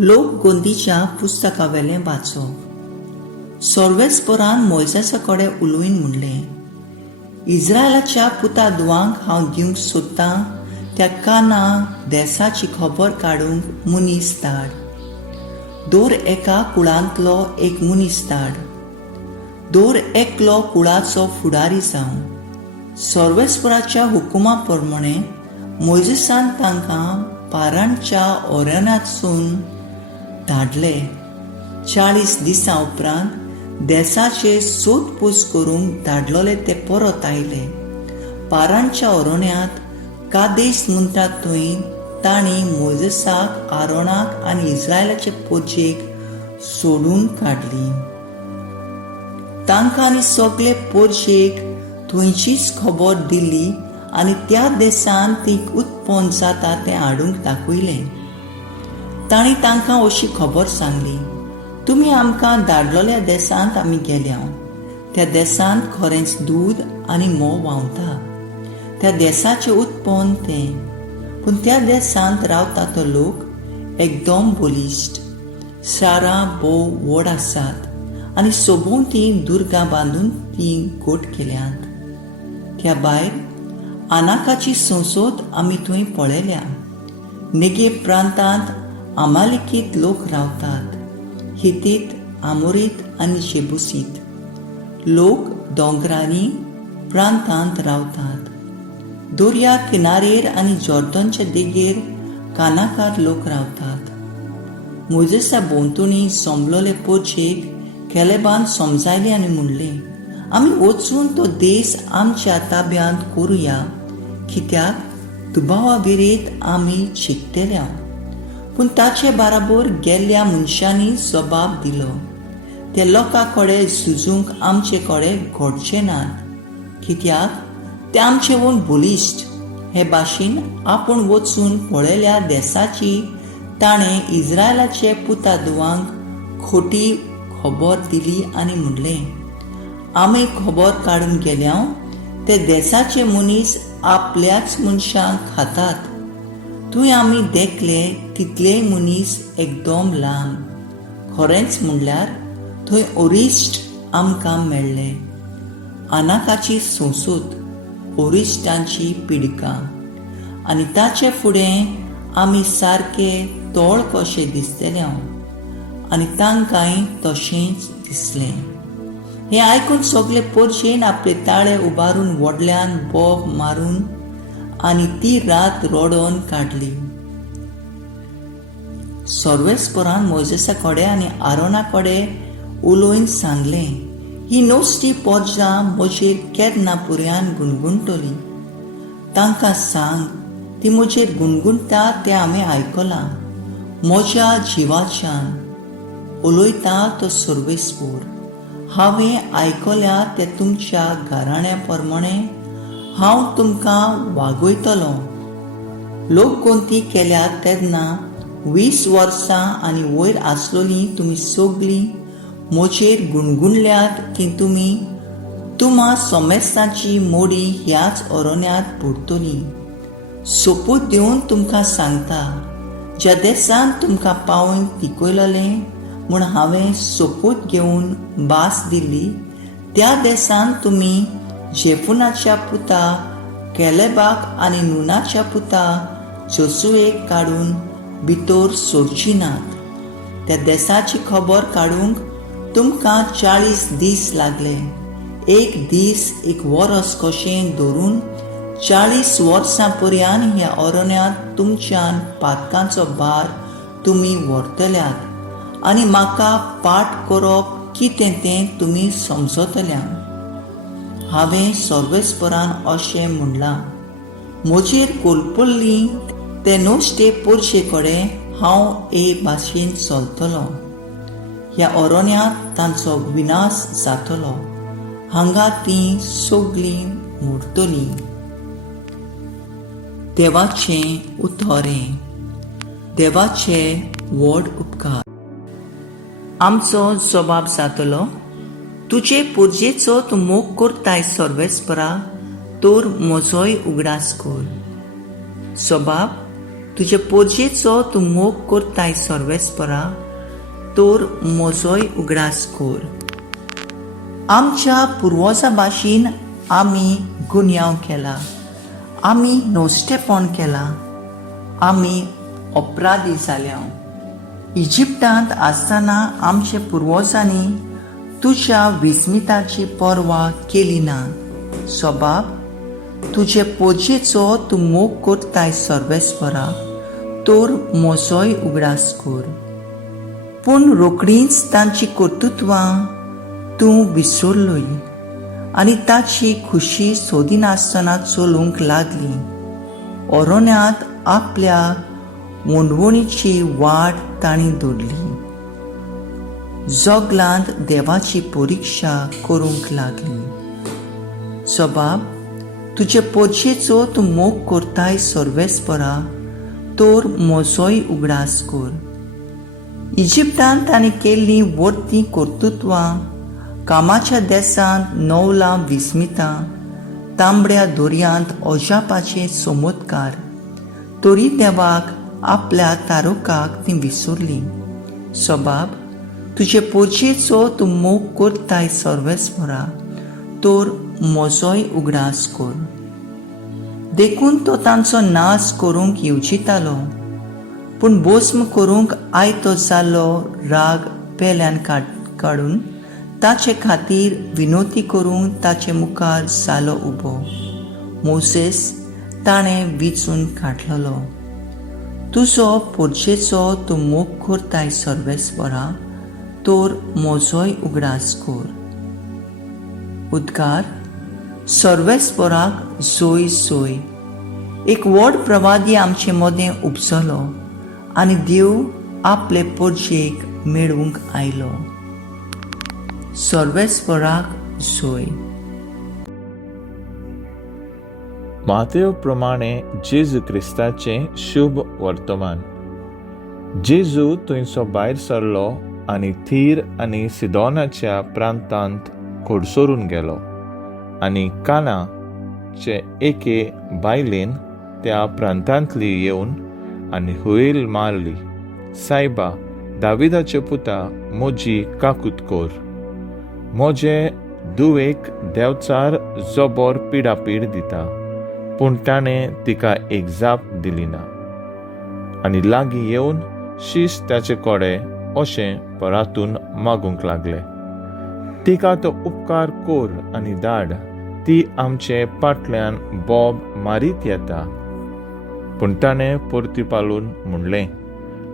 लोक गोंदीच्या पुस्तकावेलें वाचप. सर्वेस्परान मोइसेसा कडेन उलोवन म्हणलें, इस्रायलाच्या पुतादुवांक हांव दिवंक सोदतां त्या काना देसाची खबर काडूंक मनीस धाड. दर एका कुळांतलो एक मनीस धाड. दर एकलो कुळाचो फुडारी जावं. सर्वेस्पराच्या हुकुमा प्रमाणे मोइसेसान तांकां पारांच्या ओऱ्यांतसून धाडले. 40 दिसां उपरांत देसाचे सोदपूस करूंक धाडलोले ते परत आयले. पारांच्या ओरोण्यांत कादेश म्हणटा थंय तांणी मोइसेसाक, आरोनाक आनी इस्रायलाचे पोरचेक सोडून काडली. तांकां आनी सगळे पोरचेक थंयचीच खबर दिली आनी त्या देशांत ती उत्पन्न जाता तें हाडूंक दाखयलें. तांणी तांकां अशी खबर सांगली, तुमी आमकां धाडलोल्या देशांत आमी गेल्या. त्या देशांत खरेंच दूद आनी मोव व्हांवता. त्या देशाचें उत्पन्न तें. पूण त्या देशांत रावता तो लोक एकदम बलिश्ट, शारां भोव व्हड आसात आनी सोबोवती दुर्गां बांदून ती गोट केल्यात. त्या भायर आनाकाची संसद आमी थंय पळयल्या. नेगेव प्रांतांत अमालेकीत लोक रावतात. हितीत, आमोरीत आनी जेबुसीत लोक दोंगरांनी प्रांतांत रावतात. दर्या किनारेर आनी जॉर्दनचे देगेर कानाकार लोक रावतात. मोइसेसा भोंवतणी सोंबलोले पोरचेक केलेबान समजायले आनी म्हणलें, आमी वचून तो देश आमच्या ताब्यांत करुया, कित्याक दुबावा बिरेत आमी चिंतल्या. पूण ताचे बराबर गेल्ल्या मनशांनी जबाब दिलो, त्या लोकां कडेन झुजूंक आमचे कडेन घडचे नात, कित्याक ते आमचेवन बलिश्ट. हे भाशेन आपूण वचून पळयल्या देशाची ताणें इस्रायलाचे पुतादुवांक खोटी खबर दिली आनी म्हणलें, आमी खबर काडून गेल्या ते देशाचे मनीस आपल्याच मनशांक खातात. थंय आमी देखले तितलेय मनीस एकदम लांब. खरेंच म्हणल्यार थंय ओरिश्ट आमकां मेळ्ळे. आनाकाची संसद, ओरिश्टांची पिडका. आनी ताचे फुडें आमी सारके तोळ कशे दिसतले आनी तांकांय तशेंच दिसलें. हें आयकून सगळे पोरचेन आपले ताळे उबारून व्हडल्यान बोब मारून आनी ती रात रडोन काडली. सर्वेस्परान मोइसेसा कडेन आनी आरोना कडेन उलोवन सांगलें, ही नोस्ती पोरजां म्हजेर केन्ना पुर्यान गुणगुणटली. तांकां सांग, ती म्हजेर गुणगुणटा तें हांवें आयकलां. म्हज्या जिवाच्यान उलयता तो सर्वेस्पर. हांवें आयकल्या ते तुमच्या घराण्या प्रमाणे हांव तुमकां वागयतलो. लोक कोंती केल्यात तेन्ना 20 वर्सां आनी वयर आसलोलीं तुमी सगळीं म्हजेर गुणगुणल्यात की तुमी तुमा सोमेस्तांची मोडी ह्याच ओरोन्यांत बुडटलीं. सोपूत दिवन तुमकां सांगता, ज्या देशांत तुमकां पावंक तिकयलोलें म्हूण हांवें सोपूत घेवन भास दिल्ली, त्या देशांत तुमी जेफुनाच्या पुता केलेबाक आनी नूनाच्या पुता जोसुवेक काडून भितर सोडची नात. त्या देशाची खबर काडूंक तुमकां 40 दीस लागले. एक दीस एक वरस कशें धरून 40 वर्सां पर्यंत ह्या ओरोन्यांत तुमच्यान पातकांचो भार तुमी व्हरतल्यात आनी म्हाका पाठ करप कितें तें तुमी समजतल्या. हांवें सर्वेस्परान अशें म्हणलां, म्हजेर कोलपल्ली ते नोश्टे पोरचे कडेन हांव हे भाशेन चलतलों. ह्या ओरोन्यांत तांचो विनाश जातलो. हांगा तीं सगळीं मोडटलीं. देवाचें उतोरें. देवाचे व्हड उपकार. आमचो जबाब जातलो, तुजे पुर्जेचो तूं मोग करताय सर्वेस्परा, तर म्हजोय उगडास कर. जबाब, तुजे पोरजेचो तूं मोग करताय सर्वेस्परा, तोर म्हजोय उगडास कोर. आमच्या पुर्वजां भाशेन आमी गुन्यांव केला, आमी नोस्तेपण केलां, आमी अपराधी जाल्या. इजिप्तांत आसतना आमच्या पुर्वजांनी तुज्या विस्मिताची पर्वा केली ना. सोबाब, तुजे पोरजेचो तूं मोग करताय सर्वेस्परा, तोर म्हजोय उगडास कोर. पूण रोखडींच तांची कर्तुत्वां तूं विसरलोय आनी ताची खुशी सोदिनासतना चलूंक लागली. अरण्यांत आपल्या मोंडवणीची वाट तांणी धरली. जगलांत देवाची परिक्षा करूंक लागली. सोबाब, तुजे पोरजेचो तूं मोग करताय सर्वेस्परा, तोर म्हजोय उगडास कोर. इजिप्तांत तांणी केल्लीं वर्तीं कर्तुत्वां, कामाच्या देसांत नवलां विस्मितां, तांबड्या दर्यांत अजापाचे चमत्कार, तरी देवाक आपल्या तारुकाक तीं विसरलीं. सोबाब, तुजे पोरजेचो तूं मोग करताय सर्वेस्परा, तोर म्हजोय उगडास कोर. देखून तो तांचो नाश करूंक येवजितालो, पूण भस्म करूंक आयतो जाल्लो राग पेल्यान काडून ताचे खातीर विनोती करूंक ताचे मुखार जालो उबो. मोसेस ताणें विचून काडलेलो. तुजो पोरजेचो तूं मोग करताय सर्वेस्परा, तोर म्हजोय उगडास कोर. उद्गार. सर्वेस्पराक जोय जोय. एक व्हड प्रवादी आमचे मदें उपजलो आनी देव आपले पोरजेक मेळूंक आयलो. सर्वेस्पराक जोय. मातेव प्रमाणे जेजू क्रिस्ताचे शुभ वर्तमान. जेजू थंयचो भायर सरलो आनी थीर आनी सिदोनाच्या प्रांतांत खोडसरून गेलो आनी कानाचे एके बायलेन त्या प्रांतांतली येवन आनी हुईल मारली, सायबा, दाविदाचे पुता, म्हजी काकूट कोर. म्हजे दुवेक देंवचार जोबोर पिडापीड दिता, पूण ताणें तिका एक जाप दिली ना. आनी लागीं येवन शीस ताचे कोडे अशें परातून मागूंक लागले. तिका तो उपकार कोर आनी धाड, ती आमचे फाटल्यान बोब मारीत येता. पूण ताणें परतीपालून म्हणलें,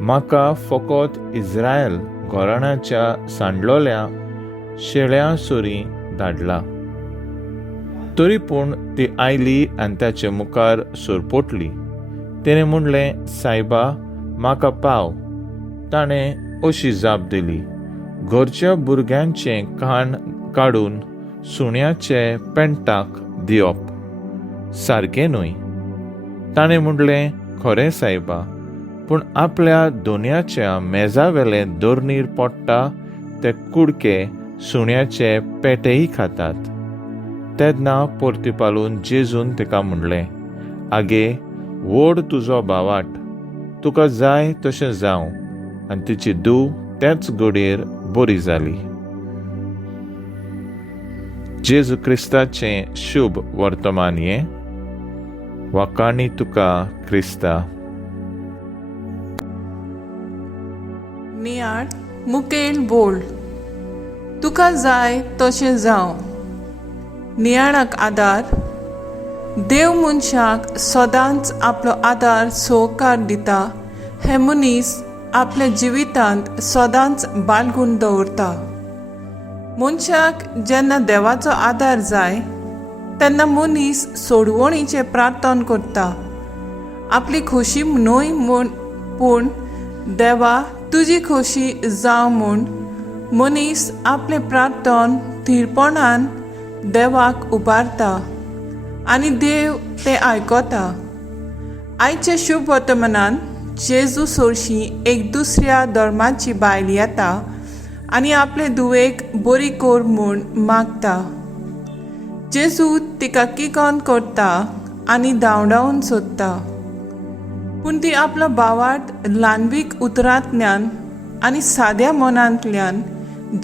म्हाका फकत इस्रायल घराण्याच्या सांडलोल्या शेळ्या सोरी धाडला. तरी पूण ती आयली आनी ताचे मुखार सोरपोटली. तिणें म्हणलें, सायबा, म्हाका पाव. ताणें अशी जाप दिली, घरच्या भुरग्यांचें खाण काडून सुण्याचे पेंटाक दिवप सारकें न्हय. ताणें म्हणलें, खरें सायबा, पूण आपल्या दोनयाच्या मेजावेले दोरनीर पडटा ते कुडके सुण्याचे पेटेय खातात. तेन्ना परतीपालून जेजून तिका म्हणलें, आगे, व्हड तुजो भावाट, तुका जाय तशें जावं. आनी तिची धूव तेच घडयेर बरी जाली. जेजू क्रिस्ताचें शुभ वर्तमान हें. वाकाणी तुका क्रिस्ता. नियाळ मुखेल बोल. तुका जाय तशें जावं. नियाळाक आदार. देव मनशाक सदांच आपलो आदार सहकार दिता. हे मनीस आपल्या जिवितांत सदांच बाळगून दवरता. मनशाक जेन्ना देवाचो आदार जाय तेन्ना मनीस सोडवणीचे प्रार्थना करता. आपली खोशी न्हय पूण देवा तुजी खोशी जावं म्हूण मनीस आपले प्रार्थना थीरपणान देवाक उबारता आनी देव ते आयकता. आयच्या शुभ वर्तमानान जेजू सोरशीं एक दुसऱ्या धर्माची बायल येता आनी आपले दुवेक बरी कोर म्हूण मागता. जेजू तिका किकोन करता आनी धांवडावन सोदता. पूण ती आपलो बावार्थ ल्हानवीक उतरांतल्यान आनी साद्या मनांतल्यान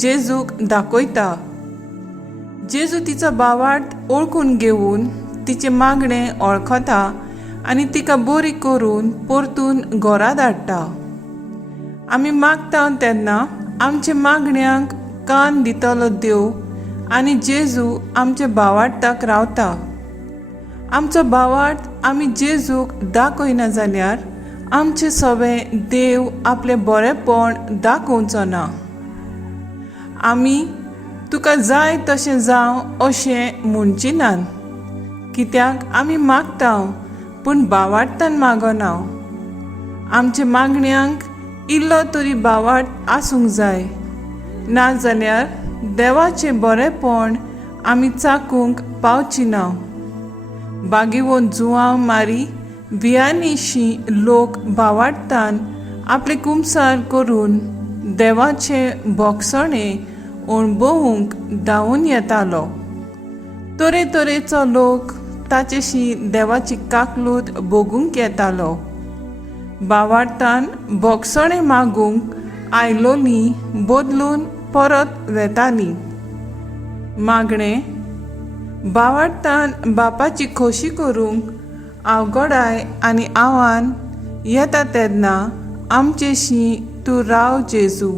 जेजूक दाखयता. जेजू तिचो बावार्थ ओळखून घेवन तिचे मागणें वळखता आनी तिका बरी करून परतून घरा धाडटा. आमी मागता तेन्ना आमच्या मागण्यांक कान दितलो देव आनी जेजू आमच्या बावार्थाक रावता. आमचो बावार्थ आमी जेजूक दाखयना जाल्यार आमचें सगळें देव आपलें बरेंपण दाखोवचो ना. आमी तुका जाय तशें जावं अशें म्हणची नात, कित्याक आमी मागता पूण बावार्थान मागना. आमच्या मागण्यांक इल्लो तरी बावार्थ आसूंक जाय, नाजाल्यार देवाचें बरेंपण आमी चाखूंक पावची ना. बागेवून जुवांव मारी भियानीशी लोक बावार्थान आपले कुमसार करून देवाचें भोगसणें अणभवूंक धांवून येतालो. तरेतरेचो लोक ताचेशी देवाची काकलूत भोगूंक येतालो. बावार्थान भोगसणें मागूंक आयलोलीं बदलून परत वेतालीं. मागणें बावार्थान बापाची खोशी करूंक आवगडाय आनी आव्हान येता तेन्ना आमचेशी तूं राव जेजू.